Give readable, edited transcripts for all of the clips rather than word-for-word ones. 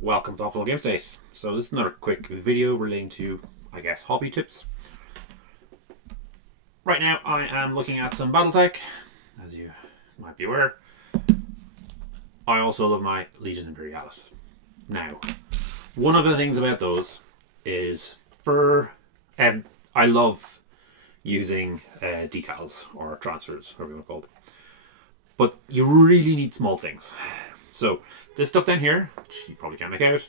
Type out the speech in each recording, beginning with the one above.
Welcome to Optimal Game State. So this is another quick video relating to, I guess, hobby tips. Right now I am looking at some Battletech, as you might be aware. I also love my Legions Imperialis. Now, one of the things about those is I love using decals or transfers, whatever you want to call it. But you really need small things. So this stuff down here, which you probably can't make out,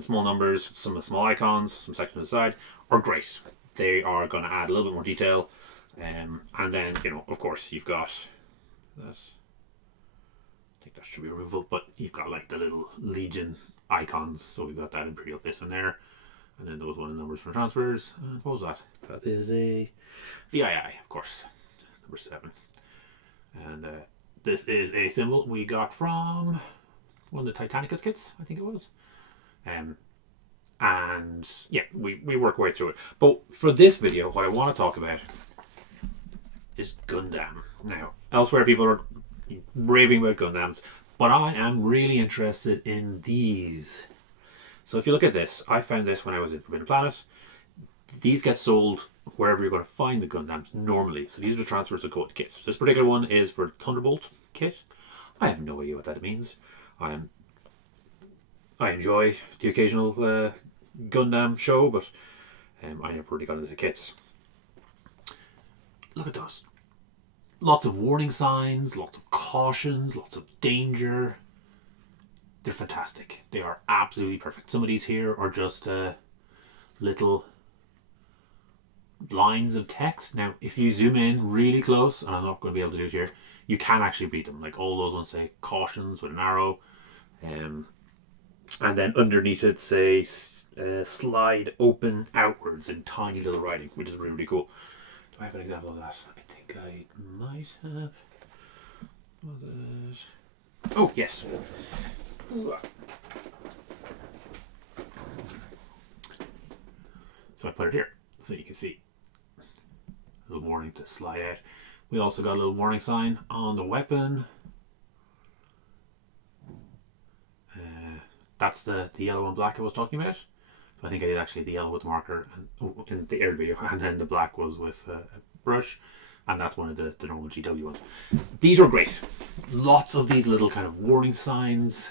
small numbers, some small icons, some sections on the side, are great. They are going to add a little bit more detail. And then, of course, you've got that. I think that should be removable, but you've got like the little Legion icons. So we've got that Imperial Fist in there. And then those one numbers for transfers. And what was that? That is a VII, of course. Number 7. And this is a symbol we got from one of the Titanicus kits, I think it was. And yeah, we work our way through it. But for this video, what I want to talk about is Gundam. Now, elsewhere people are raving about Gundams, but I am really interested in these. So if you look at this, I found this when I was in Forbidden Planet. These get sold wherever you're going to find the Gundams normally. So these are the transfers that go to kits. This particular one is for the Thunderbolt kit. I have no idea what that means. I enjoy the occasional Gundam show, but I never really got into the kits. Look at those. Lots of warning signs, lots of cautions, lots of danger. They're fantastic. They are absolutely perfect. Some of these here are just little lines of text. Now, if you zoom in really close, and I'm not going to be able to do it here, you can actually read them. Like all those ones say cautions with an arrow. And then underneath it say slide open outwards in tiny little writing, which is really, really cool. Do I have an example of that? I think I might have. Oh, yes. So I put it here so you can see. A little warning to slide out. We also got a little warning sign on the weapon. That's the yellow and black I was talking about. So I think I did actually the yellow with the marker and, in the air video, and then the black was with a brush, and that's one of the normal GW ones. These are great. Lots of these little kind of warning signs,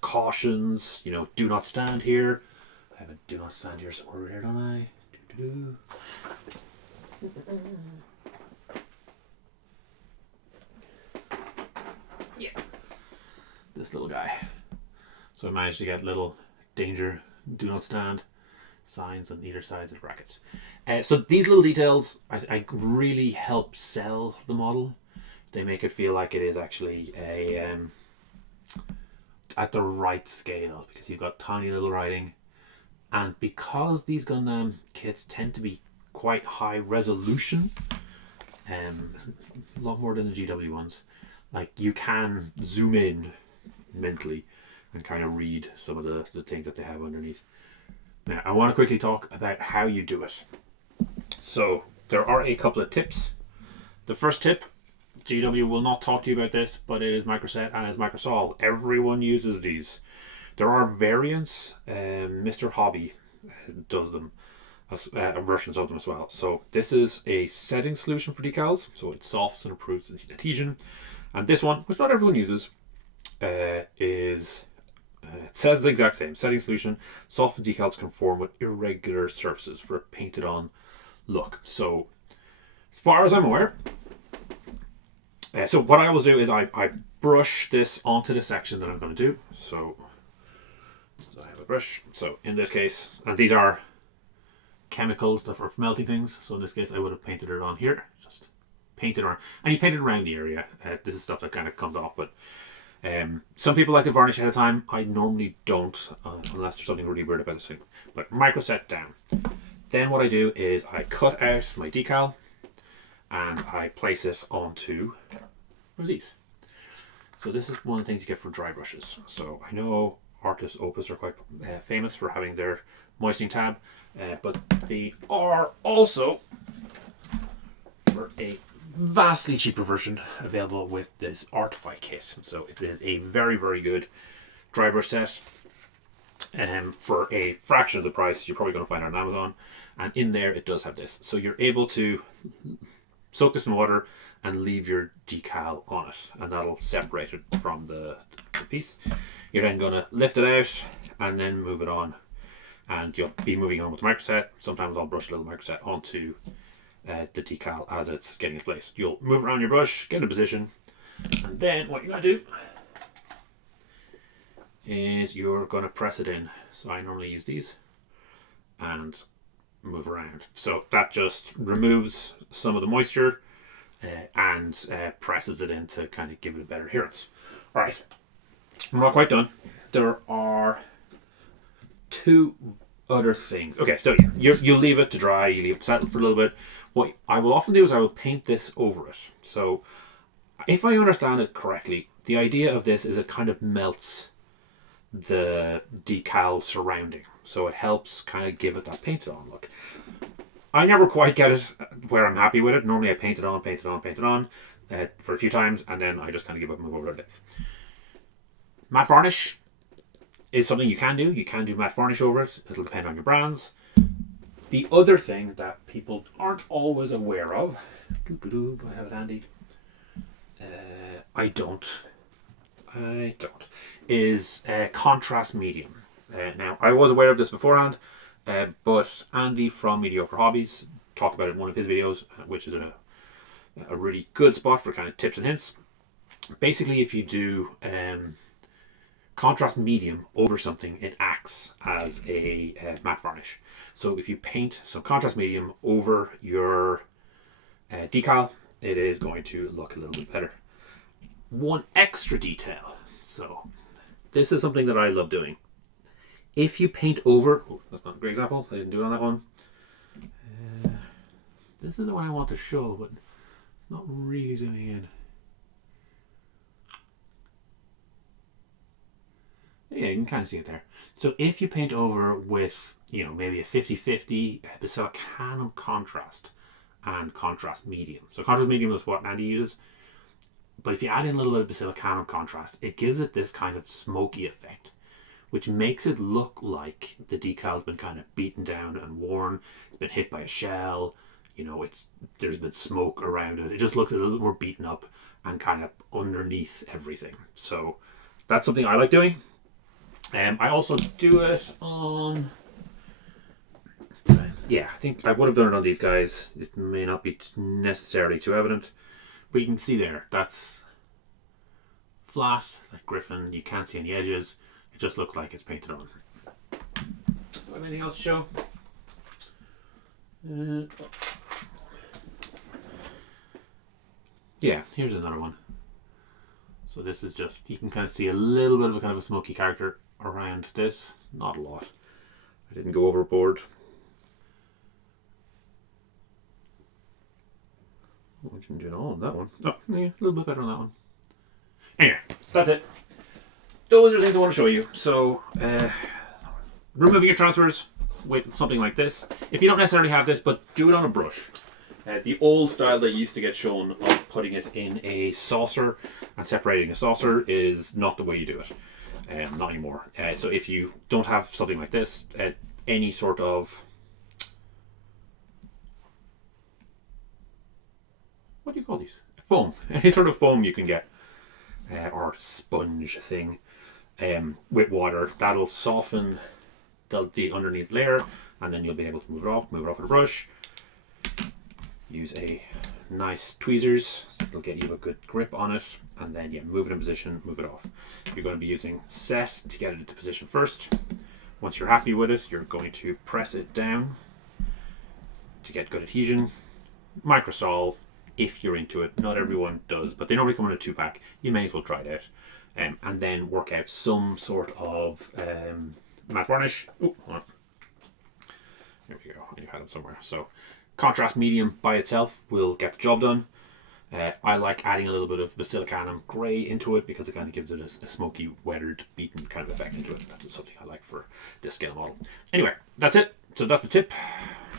cautions, do not stand here. I have a do not stand here somewhere here, don't I? Yeah. This little guy. So I managed to get little danger, do not stand signs on either sides of the brackets. So these little details I really help sell the model. They make it feel like it is actually a at the right scale, because you've got tiny little writing, and because these Gundam kits tend to be quite high resolution, a lot more than the GW ones, like you can zoom in mentally and kind of read some of the things that they have underneath. Now, I want to quickly talk about how you do it. So, there are a couple of tips. The first tip, GW will not talk to you about this, but it is microset and it's microsol. Everyone uses these. There are variants. Mr. Hobby does them, versions of them as well. So, this is a setting solution for decals. So, it softs and improves adhesion. And this one, which not everyone uses, is it says the exact same setting solution. Softened decals conform with irregular surfaces for a painted on look. So as far as I'm aware, so what I will do is I brush this onto the section that I'm going to do. So I have a brush. So in this case, and these are chemicals that for melting things. So in this case, I would have painted it on here. Just paint it around, and you paint it around the area. This is stuff that kind of comes off, but some people like to varnish ahead of time. I normally don't, unless there's something really weird about this thing. But microset down. Then what I do is I cut out my decal and I place it onto these. So this is one of the things you get for dry brushes. So I know Artis Opus are quite famous for having their moistening tab, but they are also for a vastly cheaper version available with this Artify kit. So it is a very, very good dry brush set. for a fraction of the price you're probably going to find on Amazon. And in there it does have this. So you're able to soak this in water and leave your decal on it, and that'll separate it from the piece. You're then going to lift it out and then move it on, and you'll be moving on with the microset. Sometimes I'll brush a little microset onto the decal as it's getting in place. You'll move around your brush, get in a position, and then what you're going to do is you're going to press it in. So I normally use these and move around. So that just removes some of the moisture and presses it in to kind of give it a better adherence. All right, I'm not quite done. There are two other things. Okay, so yeah, you leave it to dry, you leave it to settle for a little bit. What I will often do is I will paint this over it. So if I understand it correctly, the idea of this is it kind of melts the decal surrounding, so it helps kind of give it that painted on look. I never quite get it where I'm happy with it. Normally I paint it on for a few times, and then I just kind of give up and move over to this. Matte varnish is something you can do. You can do matte varnish over it. It'll depend on your brands. The other thing that people aren't always aware of, do I have it handy? I don't, is contrast medium. Now, I was aware of this beforehand, but Andy from Mediocre Hobbies talked about it in one of his videos, which is a really good spot for kind of tips and hints. Basically, if you do contrast medium over something, it acts as a matte varnish. So if you paint some contrast medium over your decal, it is going to look a little bit better. One extra detail. So this is something that I love doing. If you paint over, oh, that's not a great example, I didn't do it on that one. This is the one I want to show, but it's not really zooming in. Yeah, you can kind of see it there. So if you paint over with, you know, maybe a 50-50 basilicanum contrast and contrast medium. So contrast medium is what Andy uses. But if you add in a little bit of basilicanum contrast, it gives it this kind of smoky effect, which makes it look like the decal's been kind of beaten down and worn. It's been hit by a shell. You know, there's been smoke around it. It just looks a little bit more beaten up and kind of underneath everything. So that's something I like doing. I also do it on... Yeah, I think I would have done it on these guys. It may not be necessarily too evident. But you can see there, that's flat, like Griffin. You can't see any edges. It just looks like it's painted on. Do I have anything else to show? Yeah, here's another one. So this is just, you can kind of see a little bit of a kind of a smoky character around this. Not a lot. I didn't go overboard. We can do it all on that one. Oh, yeah, a little bit better on that one. Anyway, that's it. Those are the things I want to show you. So, removing your transfers with something like this. If you don't necessarily have this, but do it on a brush. The old style that used to get shown of putting it in a saucer and separating a saucer is not the way you do it. Not anymore. So if you don't have something like this, any sort of... What do you call these? Foam. Any sort of foam you can get, or sponge thing, with water, that'll soften the underneath layer, and then you'll be able to move it off with a brush. Use a nice tweezers, so it'll get you a good grip on it, and then yeah, move it in position, move it off. You're going to be using set to get it into position first. Once you're happy with it, you're going to press it down to get good adhesion. Microsolve. If you're into it, not everyone does, but they normally come in a 2-pack. You may as well try it out, and then work out some sort of matte varnish. Oh, hold on. There we go. You had it somewhere. So, contrast medium by itself will get the job done. I like adding a little bit of basilicanum grey into it because it kind of gives it a smoky, weathered, beaten kind of effect into it. That's something I like for this scale model. Anyway, that's it. So that's the tip.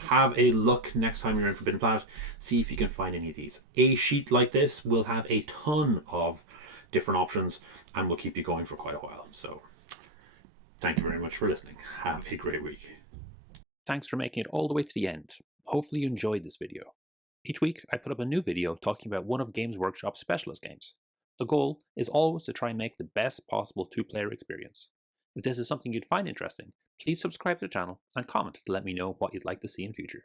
Have a look next time you're in Forbidden Planet. See if you can find any of these. A sheet like this will have a ton of different options and will keep you going for quite a while. So Thank you very much for listening. Have a great week. Thanks for making it all the way to the end. Hopefully you enjoyed this video. Each week I put up a new video talking about one of Games Workshop's specialist games. The goal is always to try and make the best possible two-player experience. If this is something you'd find interesting, please subscribe to the channel and comment to let me know what you'd like to see in future.